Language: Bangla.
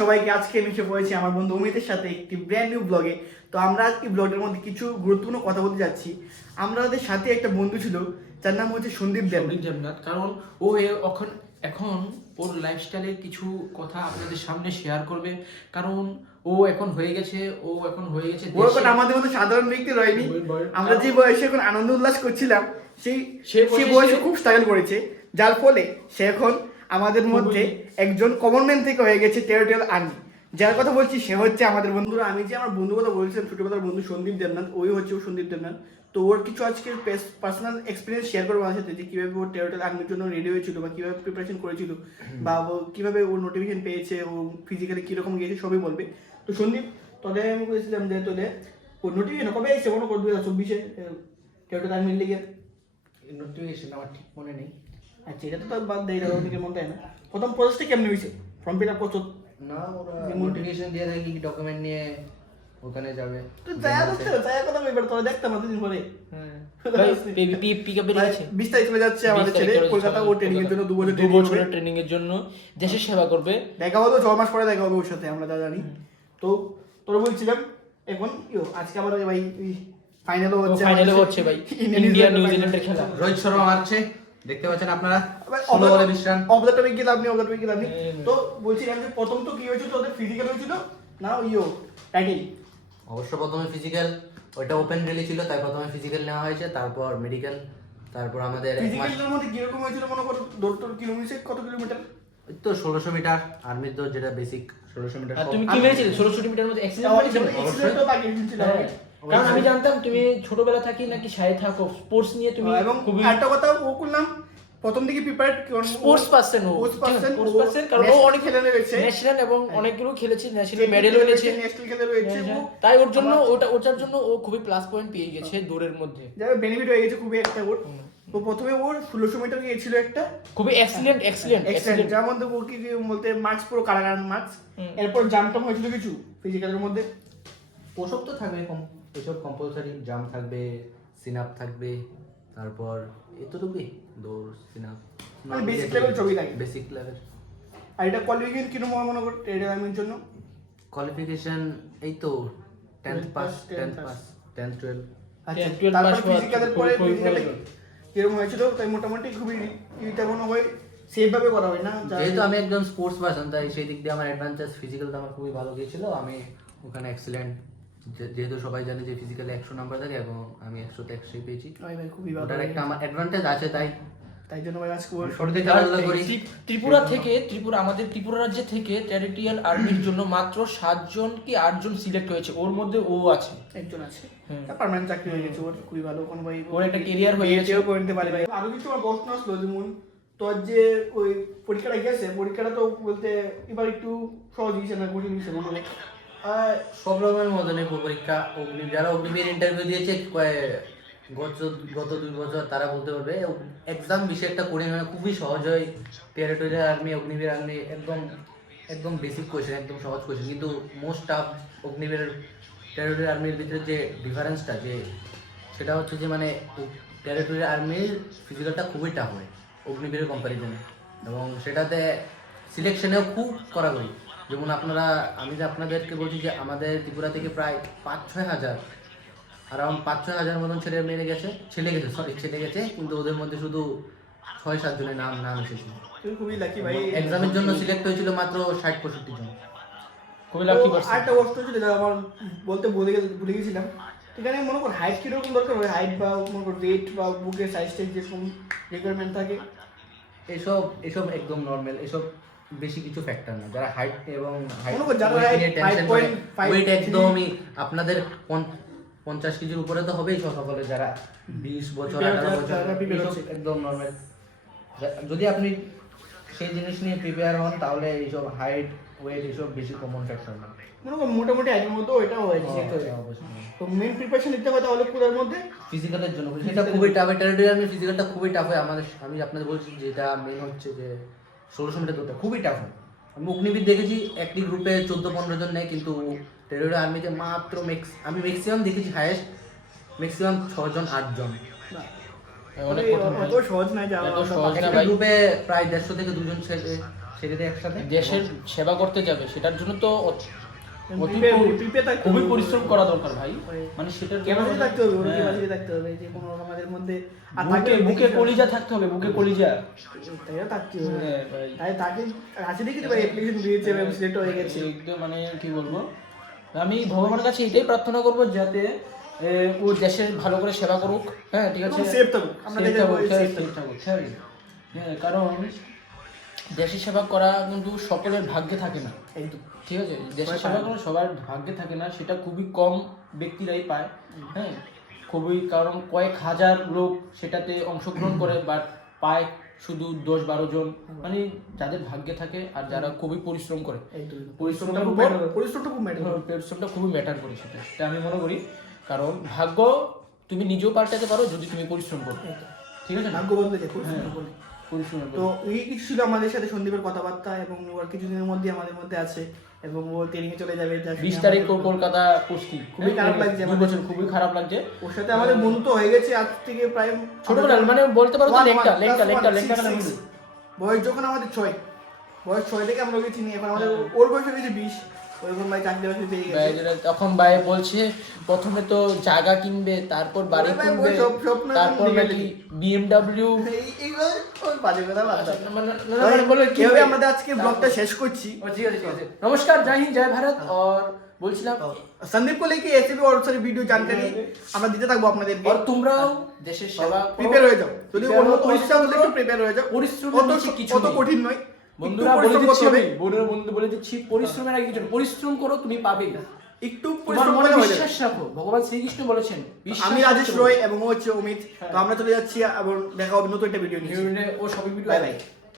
সবাইকে, আজকে আমি এসে পড়েছি আমার বন্ধু অমিতের সাথে একটি ব্র্যান্ড নিউ ব্লগে। তো আমরা আজকে ব্লগের মধ্যে কিছু গুরুত্বপূর্ণ কথা বলতে যাচ্ছি। আমাদের সাথে একটা বন্ধু ছিল, যার নাম হচ্ছে সন্দীপ দেবনাথ। কারণ ও এখন ওর লাইফস্টাইলের কিছু কথা আপনাদের সামনে শেয়ার করবে। কারণ ও এখন হয়ে গেছে ও এখন আমাদের মতো সাধারণ ব্যক্তি রয়নি। আমরা যে বয়সে এখন আনন্দ উল্লাস করছিলাম সেই বয়সে খুব স্ট্রাগল করেছে, যার ফলে সে এখন আমাদের মধ্যে একজন কমন ম্যান থেকে হয়ে গেছে টেরিটোরিয়াল আর্মি। যার কথা বলছি সে হচ্ছে আমাদের বন্ধুরা। আমি যে আমার বন্ধুর কথা বলছিলাম, ছোটবেলার বন্ধু সন্দীপ দেবনাথ, ওই হচ্ছে ও সন্দীপ দেবনাথ। তো ওর কিছু আজকে পার্সোনাল এক্সপিরিয়েন্স শেয়ার করবো আমার সাথে, যে কীভাবে ও টেরিটোরিয়াল আর্মির জন্য রেডি হয়েছিল বা কীভাবে প্রিপারেশন করেছিল, বা ও কীভাবে ওর নোটিফিকেশন পেয়েছে, ও ফিজিক্যালি কীরকম গিয়েছে সবই বলবে। তো সন্দীপ, তোদের আমি বলেছিলাম যে তোদের ওর নোটিফিকেশন কবে এসেছে মনে কর 2024-এ টেরিটোরিয়াল আর্মির লিগে নোটিফিকেশন আমার ঠিক মনে নেই। আচ্ছা, এটা তো তার বাদ দেয়, এটা ওদিকে মনে হয় না। প্রথম প্রসেসটা কেমন হয়েছে? ফর্ম ফিল আপ করছো? না, ওরা নোটিফিকেশন দিয়ে দেয় কি ডকুমেন্ট নিয়ে ওখানে যাবে। তো যায়া কথা বলবে, তোরা দেখতাম এতদিন পরে। হ্যাঁ ভাই, পিকআপ বেরিয়ে গেছে। 20 তারিখ চলে যাচ্ছে আমাদের ছেলে কলকাতা। ও ট্রেনিং এর জন্য 2 বছরের ট্রেনিং এর জন্য দেশের সেবা করবে। দেখা হবে 6 মাস পরে দেখা হবে ওর সাথে, আমরা যা জানি। তো তোরা বলছিলাম এখন আজকে আবার ভাই ফাইনালও হচ্ছে ভাই, ইন্ডিয়া নিউজিল্যান্ডের খেলা। রোহিত শর্মা মারছে, দেখতে পাচ্ছেন আপনারা। অফ দ্য টপিক গেলাম নি। তো বলছিলাম যে প্রথম তো কি হয়েছিল, তোদের ফিজিক্যাল হয়েছিল না টাইটেল? অবশ্য প্রথমে ফিজিক্যাল, ওইটা ওপেন রিলি ছিল, তাই প্রথমে ফিজিক্যাল নেওয়া হয়েছে, তারপর মেডিকেল, তারপর আমাদের ফিজিক্যালের মধ্যে কিরকম হয়েছিল মনে করো? দৌড় কিলোমিটার, কত কিলোমিটার? ওই তো 1600 মিটার, আর্মির তো যেটা বেসিক 1600 মিটার। আর তুমি কি মেরেছিলে 1600 মিটারের মধ্যে? এক্সিলেন্ট মেরেছিলে? অবশ্যই তো তাকে ছিল। কারণ আমি জানতাম তুমি ছোটবেলা থাকি নাকি সাথে থাকো স্পোর্টস নিয়ে, তুমি এবং খুবই একটা কথা ও করলাম প্রথম দিকে প্রিপেয়ার্ড স্পোর্টস পারসন। কারণ ও অনেক খেলে রয়েছে ন্যাশনাল এবং অনেকগুলো খেলেছে, ন্যাশনাল মেডেলও এনেছে, ন্যাশনাল খেলে রয়েছে। তাই ওর জন্য ওটার জন্য ও খুবই প্লাস পয়েন্ট পেয়ে গেছে দৌড়ের মধ্যে, যাবে বেনিফিট হয়ে গেছে খুবই একটা ওর। তো প্রথমে ওর 1600 মিটার গিয়েছিল একটা খুবই এক্সিলেন্ট, যার মধ্যে ওর কি বলতে মার্কস পুরো কারাগার মার্কস। এরপর জাম্পটাম হয়েছিল কিছু ফিজিক্যালের মধ্যে। ওসব তো থাকবে, এসব কম্পালসারি। জাম্প থাকবে, সিন আপ থাকবে, তারপর এতটুকুই দৌড়, সিন আপ, মানে বেসিক লেভেল ছবি লাগে, বেসিক লেভেল। আর এটা কোয়ালিফিকেশন কিরকম মনে করো টেরিটোরিয়াল আর্মির জন্য? কোয়ালিফিকেশন এই তো 10th পাস, 10th 12। আচ্ছা, তারপর ফিজিক্যালের পরে ফিজিক্যালে কিরকম হয়েছিল? তাই মোটামুটি খুবই এটা মনে হয় সেফ ভাবে করা হয় না? যেহেতু আমি একজন স্পোর্টস পারসন, তাই সেই দিক দিয়ে আমার অ্যাডভান্টেজ ফিজিক্যালটা আমার খুবই ভালো গিয়েছিল। আমি ওখানে এক্সিলেন্ট, যেহেতু সবাই জানে যে ফিজিক্যালি 100 নাম্বার থাকে এবং আমি 100তে 100 পেয়েছি। ভাই খুবই ভালো, ওটার একটা আমার অ্যাডভান্টেজ আছে, তাই জন্য ভাই আজকে সরতে খেলাধুলা করি। ত্রিপুরা আমাদের ত্রিপুরা রাজ্য থেকে টেরিটোরিয়াল আর্মির জন্য মাত্র 7 জন কি 8 জন সিলেক্ট হয়েছে, ওর মধ্যে ও আছে, একজন আছে। পার্মানেন্ট চাকরি হয়ে গেছে ওর, খুবই ভালো। কোন ভাই ওর একটা ক্যারিয়ার হয়ে গেছে, ও করতে পারে ভাই। আরো কিছু আমার প্রশ্ন আসলো, যেমন তোর যে ওই পরীক্ষাটা গেছে, পরীক্ষাটা তো বলতে এবার একটু সহজ হয়েছে না কঠিন হয়েছে বলে? সব রকমের মতনই পরীক্ষা। যারা অগ্নিবীর ইন্টারভিউ দিয়েছে গত 2 বছর, তারা বলতে পারবে এক্সাম বিষয় একটা করে মানে খুবই সহজ হয়। টেরিটোরিয়াল আর্মি, অগ্নিবীর আর্মি একদম বেসিক কোয়েশ্চেন, একদম সহজ কোয়েশ্চেন। কিন্তু মোস্ট টাফ অগ্নিবীর টেরিটোরিয়াল আর্মির ভিতরে যে ডিফারেন্সটা, সেটা হচ্ছে যে মানে টেরিটোরিয়াল আর্মির ফিজিক্যালটা খুবই টাফ হয় অগ্নিবীরের কম্প্যারিজনে, এবং সেটাতে সিলেকশনেও খুব কড়াকড়ি। যেমন আমি যে আপনাদেরকে বলছি যে আমাদের ত্রিপুরা থেকে প্রায় 5-6 হাজার, অ্যারাউন্ড 5-6 হাজার মতন ছেলে গেছে, কিন্তু ওদের মধ্যে শুধু 6-7 জনের নাম এসেছে। খুবই লাকি ভাই। এক্সামের জন্য সিলেক্ট হয়েছিল মাত্র 60-65 জন। খুবই লাকি পারসন। আরেকটা প্রশ্ন ছিল যা আমার বলতে ভুলে গেছিলাম। এখানে মনে কর হাইট কিরকম দরকার হয়? হাইট বা মনে কর ওয়েট বা বুকের সাইজটা যেরকম রিকোয়ারমেন্ট থাকে, এসব একদম নর্মাল, এসব বেশি কিছু ফ্যাক্টর না। যারা হাইট এবং ওয়েট একদমই আপনাদের 50 কেজির উপরে তো হবেই সকলে, যারা 20 বছর 18 বছর, একদম নর্মাল। যদি আপনি সেই জিনিস নিয়ে প্রিপেয়ার হন, তাহলে এইসব হাইট, ওয়েট এসব বেশি কমন ফ্যাক্টর না। মনে কর মোটামুটি আগের মতো এটাও হয়েছে। তো মেইন প্রিপারেশন নিতে হবে তাহলে কোথার মধ্যে? ফিজিক্যালের জন্য সেটা খুবই টাফ। টেরিটোরিয়াল আর্মি ফিজিক্যালটা খুবই টাফ হয়। আমি আপনাদের বলছি যেটা মেইন হচ্ছে যে 1600 মিটার দৌড়টা খুবই টাফ হয়। আমি অগ্নিবীর দেখেছি একটি গ্রুপে 14-15 জন নেয়, কিন্তু টেরিটোরিয়াল আর্মিতে মাত্র আমি ম্যাক্সিমাম দেখেছি, হাইয়েস্ট ম্যাক্সিমাম 6 জন 8 জন। অত সহজ নয় যাওয়া। একটা গ্রুপে প্রায় 150 থেকে 200 ছেলে সেটাতে একসাথে দেশের সেবা করতে যাবে, সেটার জন্য তো প্রিপে খুবই পরিশ্রম করা দরকার ভাই, মানে সেটার ক্যাপাসিটি থাকতে হবে, ওর হ্যাঁ। ক্যাপাসিটি থাকতে হবে যে কোনো আমাদের মধ্যে আর বুকে বুকে কলিজা থাকতে হবে, বুকে কলিজা। তাইও থাকতে হবে। হ্যাঁ ভাই, তাই তাকে কাছে দেখি তো ভাই অ্যাপ্লিকেশন দিয়েছে এবং সিলেক্ট হয়ে গেছে। একদম মানে কি বলবো, আমি ভগবানের কাছে এটাই প্রার্থনা করবো যাতে ও দেশের ভালো করে সেবা করুক। হ্যাঁ ঠিক আছে, সেফ থাকুক, আমরা Safe দেখে থাকুক, safe safe থাকুক। থাকুক, হ্যাঁ। হ্যাঁ, কারণ দেশের সেবা করা কিন্তু সকলের ভাগ্যে থাকে না, একদম ঠিক আছে, দেশের সেবা করা সবার ভাগ্যে থাকে না, সেটা খুবই কম ব্যক্তিরাই পায়। হ্যাঁ, খুবই, কারণ কয়েক হাজার লোক সেটাতে অংশগ্রহণ করে, বাট পায় শুধু 10-12 জন, মানে যাদের ভাগ্যে থাকে আর যারা খুবই পরিশ্রম করে। একদম পরিশ্রমটা খুব খুব ম্যাটার করে, পরিশ্রমটা খুব ম্যাটার করে। পরিশ্রমটা খুবই ম্যাটার করে, সেটা আমি মনে করি। কারণ ভাগ্য তুমি নিজেও পাল্টাতে পারো যদি তুমি পরিশ্রম করো, ঠিক আছে না? ভাগ্য বদলে যায় পরিশ্রম হ্যাঁ, করলে। পরিশ্রম তো এই কিছু ছিল আমাদের সাথে সন্দীপের কথাবার্তা, এবং ওর কিছুদিনের মধ্যে আমাদের মধ্যে আছে এবং ও ট্রেনিং চলে যাবে। 20 তারিখ কলকাতা কুস্তি, খুবই খারাপ লাগছে 2 বছর, খুবই খারাপ লাগছে। ওর সাথে আমাদের বন্ধুত্ব হয়ে গেছে আজ থেকে প্রায় ছোটবেলা, মানে বলতে পারো তো One, লেংটা one, লেংটা plus লেংটা one, লেংটা six, মানে six। বন্ধু। বয়স যখন আমাদের 6, বয়স 6 থেকে আমরা ওকে চিনি, এখন আমাদের ওর বয়স হয়ে গেছে 20। ওরকম ভাই চাকরি বাকরি পেয়ে ভাই, গেছে। তখন ভাই বলছে প্রথমে তো জায়গা কিনবে, তারপর বাড়ি ওরে ভাই, কিনবে, ওই স্বপ্ন তারপর এখন নাকি BMW। এইগুলো ওর বাজে কথা বাদ দাও। মানে বলে কি কিভাবে ভাই? আমাদের আজকে ব্লগটা শেষ করছি। ঠিক আছে, ঠিক আছে। নমস্কার, জয় হিন্দ, জয় ভারত। और বলছিলাম संदीप को लेके ऐसे भी और सारी वीडियो जानकारी আমরা দিতে থাকবো আপনাদেরকে। আর তোমরাও দেশের সেবা করো, প্রিপেয়ার হয়ে যাও, যদি prepare অন্য হও, পরিস্থিতি আমাদের একটু প্রিপেয়ার হয়ে যাও। পরিশ্রমের অত নিচে কিছু অত নেই। কঠিন নয়, বন্ধুরা একটু বলে পরিশ্রম দিচ্ছি, করতে হবে। আমি বন্ধু বলে দিচ্ছি, পরিশ্রমের আগে কিছু না, পরিশ্রম করো, তুমি পাবে। একটু তোমার পরিশ্রম মনে করলে হয়ে যাবে। বিশ্বাস রাখো, ভগবান শ্রীকৃষ্ণ বলেছেন, বিশ্বাস আমি রাজেশ রাখতে রয় এবং ও হচ্ছে অমিত। তো আমরা চলে যাচ্ছি এবং দেখা হবে নতুন একটা ভিডিও নিয়ে। হবে। ও সবই ভিডিও বাই বাই।